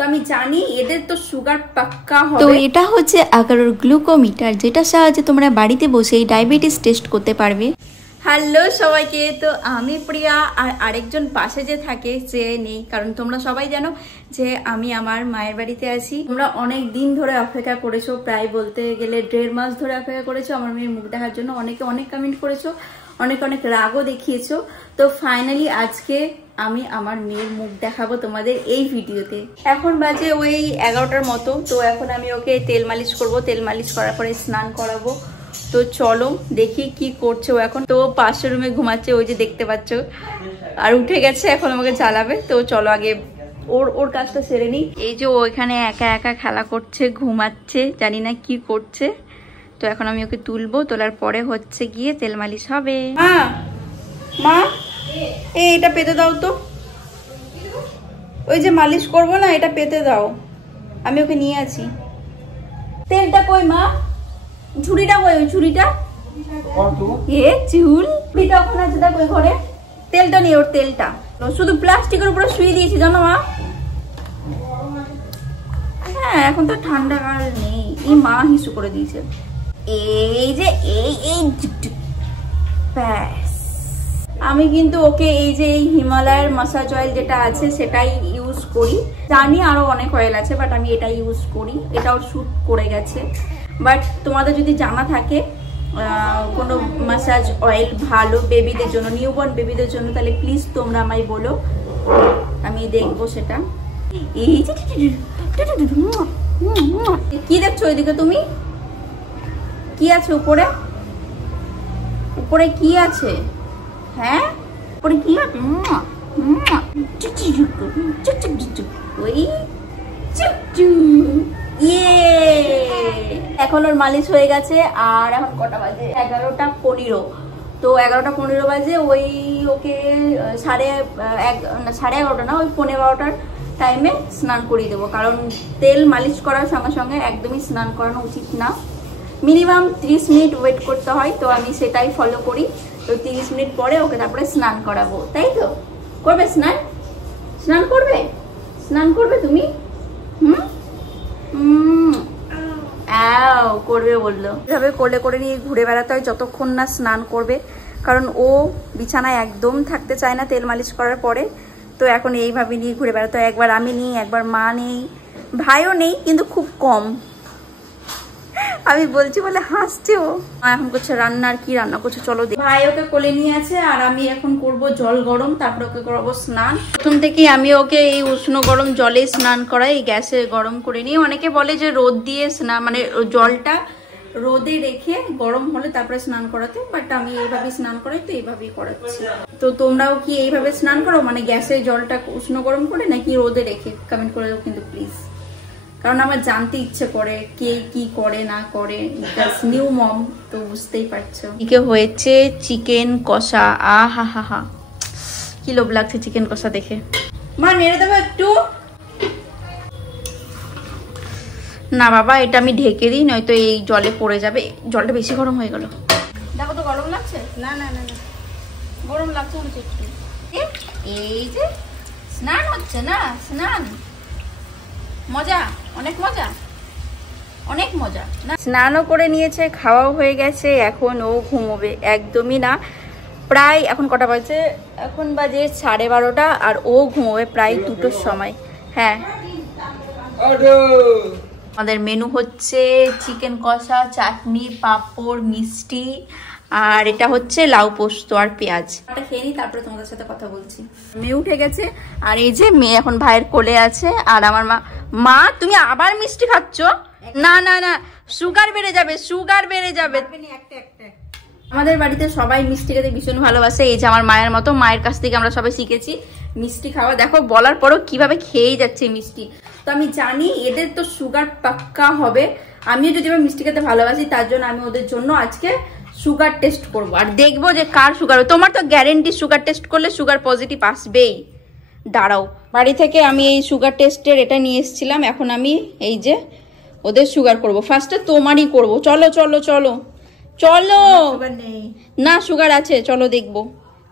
তো আমি জানি এদের তো সুগার পাক্কা হবে। তো এটা হচ্ছে আগারোর গ্লুকোমিটার, যেটার সাহায্যে তোমরা বাড়িতে বসে ডায়াবেটিস টেস্ট করতে পারবে। হ্যালো সবাইকে, তো আমি প্রিয়া আর আরেকজন পাশে যে থাকে সে নেই, কারণ তোমরা সবাই জানো যে আমি আমার মায়ের বাড়িতে আছি। তোমরা অনেক দিন ধরে অপেক্ষা করেছো, প্রায় বলতে গেলে 1.5 মাস ধরে অপেক্ষা করেছো আমার মেয়ের মুখ দেখার জন্য। অনেকে অনেক কমেন্ট করেছো, অনেক অনেক রাগও দেখিয়েছো। তো ফাইনালি আজকে আমি আমার মেয়ের মুখ দেখাবো তোমাদের এই ভিডিওতে। এখন বাজে ওই 11টার মতো। তো এখন আমি ওকে তেল মালিশ করব, তেল মালিশ করার পরে স্নান করাবো। তো চলো দেখি কি করছে ও এখন। তো পাশের রুমে ঘুমাচ্ছে, ওই যে দেখতে পাচ্ছ, আর উঠে গেছে, এখন আমাকে জ্বালাবে। তো চলো আগে ওর কাজটা সেরে নিই। এই যে ও এখানে একা একা খেলা করছে, ঘুমাচ্ছে, জানি না কি করছে। তো এখন আমি ওকে তুলবো, তোলার পরে হচ্ছে গিয়ে তেল মালিশ হবে। মা এটা পেতে দাও তো, ওই যে মালিশ করবো না, এটা পেতে দাও, আমি ওকে নিয়ে আছি। তেলটা কই মা? ঝুড়িটা কই? ওই ঝুড়িটা এ চুল পিটা ওখানে আছে, দেখ ওই ঘরে। তেলটা নিয়ে, ওর তেলটা শুধু প্লাস্টিকের উপরে শুয়ে দিয়েছি জানো মা। হ্যাঁ এখন তো ঠান্ডা কাল নেই, এই মা হিসু করে দিয়েছে। এই যে এই ব্যাস। আমি কিন্তু ওকে এই যে এই হিমালয়ের মাসাজ অয়েল যেটা আছে সেটাই ইউজ করি। জানি আরো অনেক অয়েল আছে, বাট আমি এটা ইউজ করি, এটাও শুট করে গেছে। বাট তোমাদের যদি জানা থাকে কোনো মাসাজ অয়েল ভালো বেবিদের জন্য, নিউবর্ন বেবিদের জন্য, তাহলে প্লিজ তোমরা আমায় বলো, আমি দেখবো সেটা। এই যে কি দেখছো ওইদিকে তুমি? কি আছে উপরে? উপরে কি আছে? হ্যাঁ উপরে কি আছে? এখন ওর মালিশ হয়ে গেছে। আর এখন কটা বাজে? 11:15। তো 11:15 বাজে। ওই ওকে 11:30 না, ওই 11:15 টাইমে স্নান করিয়ে দেবো। কারণ তেল মালিশ করার সঙ্গে সঙ্গে একদমই স্নান করানো উচিত না, মিনিমাম 30 মিনিট ওয়েট করতে হয়। তো আমি সেটাই ফলো করি। তো 30 মিনিট পরে ওকে তারপরে স্নান করাবো। তাই তো করবে? স্নান করবে? স্নান করবে তুমি? করবে বললো। এভাবে কোলে করে নিয়ে ঘুরে বেড়াতে হয় যতক্ষণ না স্নান করবে, কারণ ও বিছানায় একদম থাকতে চায় না তেল মালিশ করার পরে। তো এখন এইভাবে নিয়ে ঘুরে বেড়াতে হয়। একবার আমি নেই, একবার মা নেই, ভাইও নেই, কিন্তু খুব কম। আমি বলছি বলে হাসছে ও। মা এখন করছে রান্নার, কি রান্না করছে চলো। ভাই ওকে কোলে নিয়ে আছে, আর আমি এখন করব জল গরম, তারপরে ওকে করাবো স্নান। প্রথম থেকে আমি ওকে এই উষ্ণ গরম জলে স্নান করাই, গ্যাসে গরম করে নিয়ে। অনেকে বলে যে রোদ দিয়ে স্নান, মানে জলটা রোদে রেখে গরম হলে তারপরে স্নান করাতে, বাট আমি এইভাবে স্নান করাই, তো এইভাবেই করাচ্ছি। তো তোমরাও কি এইভাবে স্নান করো, মানে গ্যাসে জলটা উষ্ণ গরম করে, নাকি রোদে রেখে? কমেন্ট করে দাও কিন্তু প্লিজ, কারণ আমার জানতে ইচ্ছে করে কে কি করে না করে। নিউ মম তো বুঝতেই পারছো। এদিকে হয়েছে চিকেন কষা। আহা হা হা, কি লোভ লাগছে চিকেন কষা দেখে। মা নেড়ে দেবো একটু? না বাবা, এটা আমি ঢেকে দিই, নয়তো এই জলে পড়ে যাবে। জলটা বেশি গরম হয়ে গেল। দেখো তো গরম লাগছে। না না না না, গরম লাগছে একটু। এই যে স্নান হচ্ছে না, স্নান মজা, অনেক মজা, অনেক মজা। স্নানও করে নিয়েছে, খাওয়াও হয়ে গেছে, এখন ও ঘুমোবে। একদমই না, প্রায় এখন কটা বাজে? এখন বাজে 12:30, আর ও ঘুমোবে প্রায় 2টোর সময়। হ্যাঁ, আমাদের মেনু হচ্ছে চিকেন কষা, চাটনি, পাঁপড়, মিষ্টি, আর এটা হচ্ছে লাউ পোস্ত আর পেঁয়াজ। এটা খেয়ে নিই, তারপরে তোমাদের সাথে কথা বলছি। মেয়ে উঠে গেছে, আর এই যে মেয়ে এখন ভাইয়ের কোলে আছে। আর আমার মা তুমি আবার মিষ্টি খাচ্ছ? না না না, সুগার বেড়ে যাবে, সুগার বেড়ে যাবে। আমাদের বাড়িতে সবাই মিষ্টি খেতে ভীষণ ভালোবাসে, এই যে আমার মায়ের মতো। মায়ের কাছ থেকে আমরা সবাই শিখেছি মিষ্টি খাওয়া। দেখো বলার পরও কিভাবে খেয়েই যাচ্ছে মিষ্টি। তো আমি জানি এদের তো সুগার পাক্কা হবে। আমিও যদি মিষ্টি খেতে ভালোবাসি, তার জন্য আমি ওদের জন্য আজকে সুগার টেস্ট করবো, আর দেখবো যে কার সুগার। তোমার তো গ্যারেন্টি সুগার টেস্ট করলে সুগার পজিটিভ আসবেই। দাঁড়াও, বাড়ি থেকে আমি এই সুগার টেস্টের এটা নিয়ে এসেছিলাম। এখন আমি এই যে ওদের সুগার করব। ফার্স্টে তোমারই করব। চলো চলো চলো চলো। না সুগার আছে, চলো দেখবো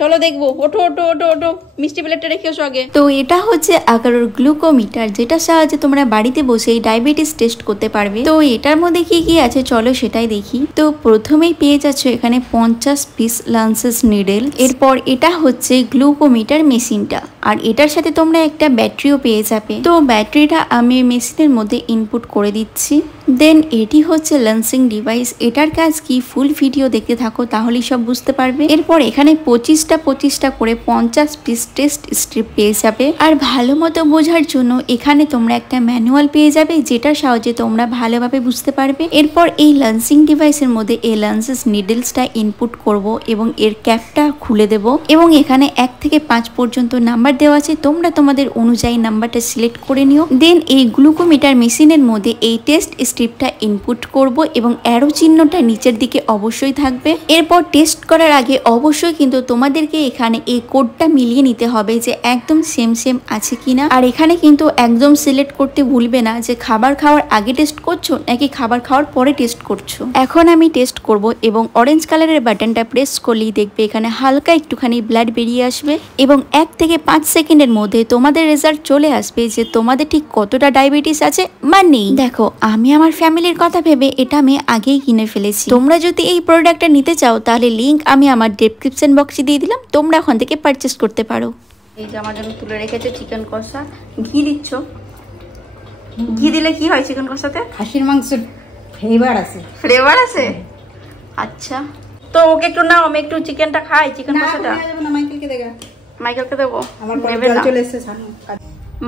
চলো দেখবো। ওঠো ওঠো ওঠো ওঠো, মিষ্টি প্লেটটা রেখে এসো আগে। তো এটা হচ্ছে আগারোর গ্লুকোমিটার, যেটার সাহায্যে তোমরা বাড়িতে বসেই ডায়াবেটিস টেস্ট করতে পারবে। তো এটার মধ্যে কি কি আছে চলো সেটাই দেখি। তো প্রথমেই পেয়ে যাচ্ছ এখানে 50 পিস লান্সেস নিডেল। এরপর এটা হচ্ছে গ্লুকোমিটার মেশিনটা, আর এটার সাথে তোমরা একটা ব্যাটারিও পেয়ে যাবে। তো ব্যাটারিটা আমি মেশিনের মধ্যে ইনপুট করে দিচ্ছি। দেন এটি হচ্ছে লান্সিং ডিভাইস। এটার কাজ কি ফুল ভিডিও দেখতে থাকো তাহলেই সব বুঝতে পারবে। এরপর এখানে 25টা করে 50 পিস টেস্ট স্ট্রিপ পেয়ে যাবে। আর ভালো মতো বোঝার জন্য এখানে তোমরা একটা ম্যানুয়াল পেয়ে যাবে, যেটার সাহায্যে তোমরা ভালোভাবে বুঝতে পারবে। এরপর এই লান্সিং ডিভাইসের মধ্যে এই লান্সেস নিডলসটা ইনপুট করব এবং এর ক্যাপটা খুলে দেব, এবং এখানে 1 থেকে 5 পর্যন্ত নাম্বার দেওয়া আছে, তোমরা তোমাদের অনুযায়ী নাম্বারটা সিলেক্ট করে নিও। দেন এই গ্লুকোমিটার মেশিনের মধ্যে এই টেস্ট স্ট্রিপটা ইনপুট করব এবং অ্যারো চিহ্নটা নিচের দিকে অবশ্যই থাকবে। এরপর টেস্ট করার আগে অবশ্যই কিন্তু তোমাদেরকে এখানে এই কোডটা মিলিয়ে নিতে হবে যে একদম সেম আছে কিনা। আর এখানে কিন্তু একদম সিলেক্ট করতে ভুলবে না যে খাবার খাওয়ার আগে টেস্ট করছো নাকি খাবার খাওয়ার পরে টেস্ট করছো। এখন আমি টেস্ট করব এবং অরেঞ্জ কালারের বাটনটা প্রেস করলেই দেখবে এখানে হালকা একটুখানি ব্লাড বেরিয়ে আসবে এবং 1 থেকে 5 সেকেন্ডের মধ্যে তোমাদের রেজাল্ট চলে আসবে যে তোমাদের ঠিক কতটা ডায়াবেটিস আছে বা নেই। দেখো আমি আমার ফ্যামিলির কথা ভেবে এটা আমি আগেই কিনে ফেলেছি। তোমরা যদি এই প্রোডাক্টটা নিতে চাও তাহলে লিংক আমি আমার ডেসক্রিপশন বক্সে দিয়ে দিলাম, তোমরা ওখান থেকে পারচেস করতে পারো। এই যে আমার জন্য তুলে রেখেছে চিকেন কষা। ঘি দিচ্ছ? ঘি দিলে কি হয় চিকেন কষাতে? খাসির মাংসের ফ্লেভার আছে। ফ্লেভার আছে? আচ্ছা, তো ওকে একটু নাও, আমি একটু চিকেনটা খাই। চিকেন কষাটা মাইকেলকে দেগা। মাইকেলকে দেবো? আমার জল চলে এসেছে সামনে।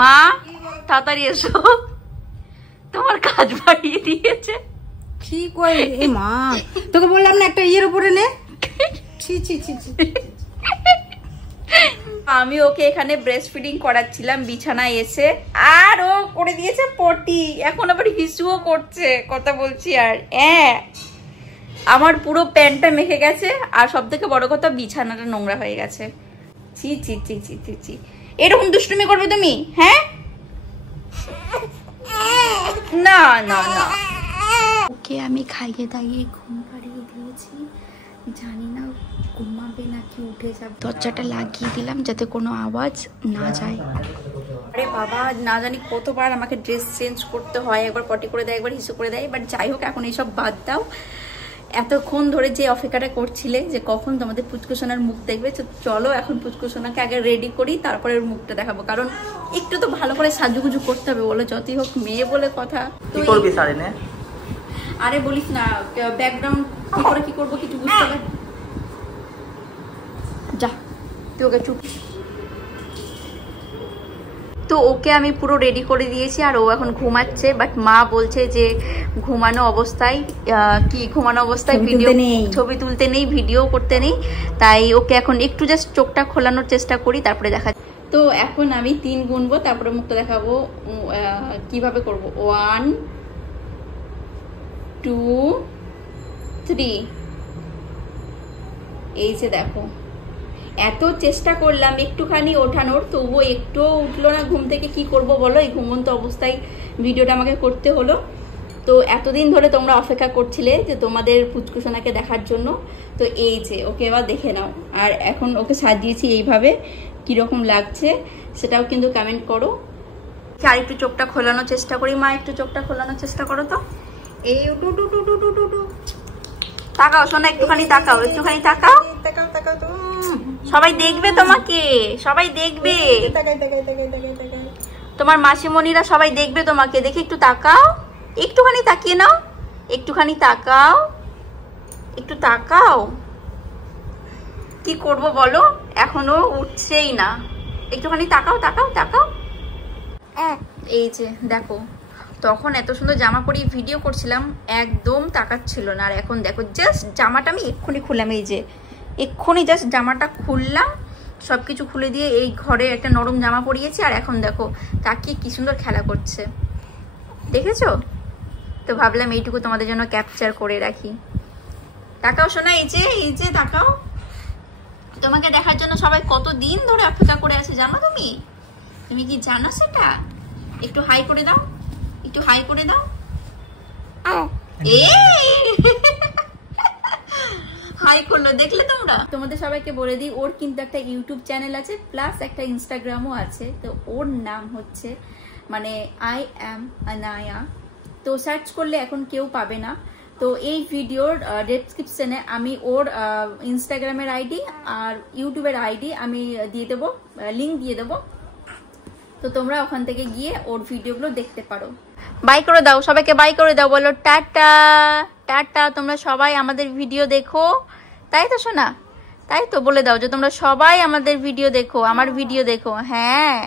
মা তাড়াতাড়ি এসো, তোমার কাজ বাড়িয়ে দিয়েছে। কি কই এ মা, তোকে বললাম না একটা ইয়ের উপরে নে। ছি ছি ছি ছি। আমি ওকে এখানে ব্রেস্ট ফিডিং করাচ্ছিলাম বিছানায় এসে, আর ও করে দিয়েছে পটি। এখন আবার হিসুও করছে, কথা বলছি আর আমার পুরো প্যান্টটা মেখে গেছে, আর সব থেকে বড় কথা বিছানাটা নোংরা হয়ে গেছে। ছি ছি ছি ছি ছি ছি, এরকম দুষ্টুমি করবে তুমি? হ্যাঁ না না না। ওকে আমি খাইয়ে দাইয়ে ঘুম পাড়িয়ে দিয়েছি, জানি না ঘুমাবে নাকি উঠে যাবে। দরজাটা লাগিয়ে দিলাম যাতে কোনো আওয়াজ না যায়। আরে বাবা, না জানি কতবার আমাকে ড্রেস চেঞ্জ করতে হয়, একবার পটি করে দেয় একবার হিসু করে দেয়। বাট যাই হোক, এখন এইসব বাদ দাও। এতক্ষণ ধরে যে অপেক্ষাটা করছিলে যে কখন তোমাদের পুচকুসোনার মুখ দেখবে, চলো এখন পুচকুসোনাকে আগে রেডি করি, তারপরে ওর মুখটা দেখাবো। কারণ একটু তো ভালো করে সাজুগুজু করতে হবে, বলো যতই হোক মেয়ে বলে কথা। কি করবি সারে নে? আরে বলিস না, ব্যাকগ্রাউন্ড কি করবো কিছু বুঝতে পারি। যা তুই ওকে চুপ। তো ওকে আমি পুরো রেডি করে দিয়েছি, আর ও এখন ঘুমাচ্ছে। বাট মা বলছে যে ঘুমানো অবস্থায় ছবি তুলতে নেই, ভিডিও করতে নেই, তাই ওকে এখন একটু জাস্ট চোখটা খোলানোর চেষ্টা করি, তারপরে দেখা। তো এখন আমি 3 গুনবো, তারপরে মুখটা দেখাবো। কিভাবে করব? 1 2 3। এই যে দেখো, এত চেষ্টা করলাম একটুখানি ওঠানোর, তবুও একটুও উঠলো না ঘুম থেকে। কি করব বলো, এই ঘুমন্ত অবস্থায় ভিডিওটা আমাকে করতে হলো। তো এতদিন ধরে তোমরা অপেক্ষা করছিলে যে তোমাদের পুচকুসোনাকে দেখার জন্য। তো এই যে ওকে এবার দেখে নাও। আর এখন ওকে সাজিয়েছি এইভাবে, কিরকম লাগছে সেটাও কিন্তু কমেন্ট করো। আর একটু চোখটা খোলানোর চেষ্টা করি। মা একটু চোখটা খোলানোর চেষ্টা করো তো। এই তাকাও সোনা, একটুখানি তাকাও, একটুখানি তাকাও। তাকাও তাকাও তো, সবাই দেখবে তোমাকে, সবাই দেখবে, তাকাই তাকাই তাকাই তাকাই তাকাই। তোমার মাসিমণিরা সবাই দেখবে তোমাকে। দেখে একটু তাকাও, একটুখানি তাকিয়ে নাও, একটুখানি তাকাও, একটু তাকাও। কি করব বলো, এখনো উঠছেই না। একটুখানি তাকাও তাকাও তাকাও। এই যে দেখো, তখন এত সুন্দর জামা পরিয়ে ভিডিও করছিলাম, একদম তাকাচ্ছিল না। আর এখন দেখো, জাস্ট জামাটা আমি এক্ষুনি খুললাম, এই যে এক্ষুনি জাস্ট জামাটা খুললাম, সব কিছু খুলে দিয়ে এই ঘরে একটা নরম জামা পরিয়েছি। আর এখন দেখো তাকিয়ে কি সুন্দর খেলা করছে, দেখেছো? তো ভাবলাম এইটুকু তোমাদের জন্য ক্যাপচার করে রাখি। তাকাও শোনা, এই যে তাকাও। তোমাকে দেখার জন্য সবাই কত দিন ধরে অপেক্ষা করে আছে জানো? তুমি কি জানো সেটা? একটু হাই করে দাও, একটু হাই করে দাও। হাই করলো, দেখলে তোমরা? তোমাদের সবাইকে বলে দিই, ওর কিন্তু একটা ইউটিউব চ্যানেল আছে প্লাস একটা ইনস্টাগ্রামও আছে। তো ওর নাম হচ্ছে মানে আই অ্যাম আনায়া। তো সার্চ করলে এখন কেউ পাবে না। তো এই ভিডিওর ডেসক্রিপশনে আমি ওর ইনস্টাগ্রামের আইডি আর ইউটিউবের আইডি আমি দিয়ে দেবো, লিঙ্ক দিয়ে দেবো। তো তোমরা ওখান থেকে গিয়ে ওর ভিডিওগুলো দেখতে পারো। বাই করে দাও, সবাইকে বাই করে দাও, বলো টাটা টাটা। তোমরা সবাই আমাদের ভিডিও দেখো, তাই তো শোনা? তাই তো বলে দাও যে তোমরা সবাই আমাদের ভিডিও দেখো, আমার ভিডিও দেখো। হ্যাঁ,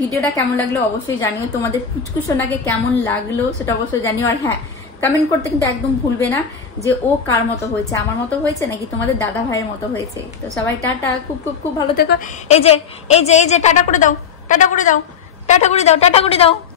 ভিডিওটা কেমন লাগলো অবশ্যই জানিও, তোমাদের পুচকু সোনাকে কেমন লাগলো সেটা অবশ্যই জানিও। আর হ্যাঁ, কমেন্ট করতে কিন্তু একদম ভুলবে না যে ও কার মতো হয়েছে, আমার মতো হয়েছে নাকি তোমাদের দাদা ভাইয়ের মতো হয়েছে। তো সবাই টাটা, খুব খুব খুব ভালো থেকো। এই যে টাটা করে দাও, টাটা করে দাও, টাটা করে দাও, টাটা করে দাও।